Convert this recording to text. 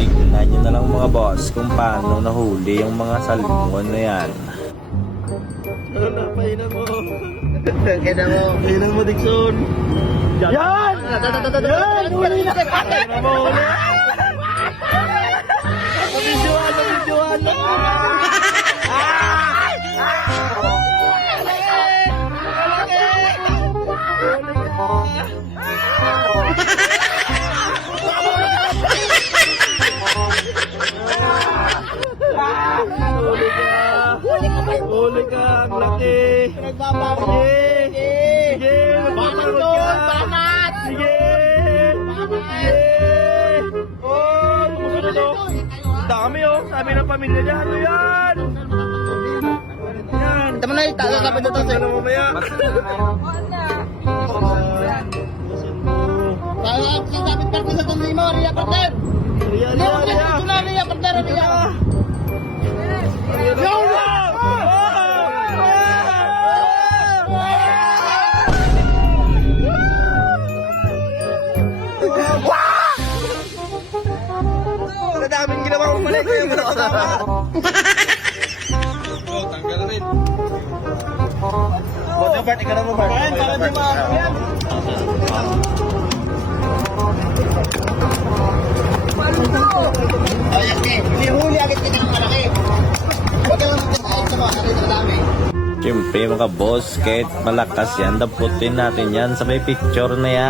Tignan nyo na lang mga boss kung paano nahuli yung mga salmon na yan. Ano na, painan mo. Painan mo, Dixon. Yan! Yan! Huli na! Painan mo, huli! Nabidyoan, nabidyoan! Huli ka, ang laki. Sige. Sige, magpapagod ka. Sige. Sige. Oh, tumusunod oh. Ang dami oh. Sabi ng pamilya niya, ano yan? Yan. Tama na, tatapin ito Ano mamaya? Sasabit ka sa tanay mo, Ria Partner! Ria, Ria, Ria. Ria Partner, Ria! Yo! Ang daming ginawa kong mali ko yung kasama. Oh, tanggal rin. Ba't yung part? Ikaw na mo part. Ayan, para di maano yan. Ayan, huli agad kita ng malaki. Huwag ka lang magkakain sa mga kanina dami. Siyempre mga boss, kahit malakas yan, daputin natin yan sa may picture na yan.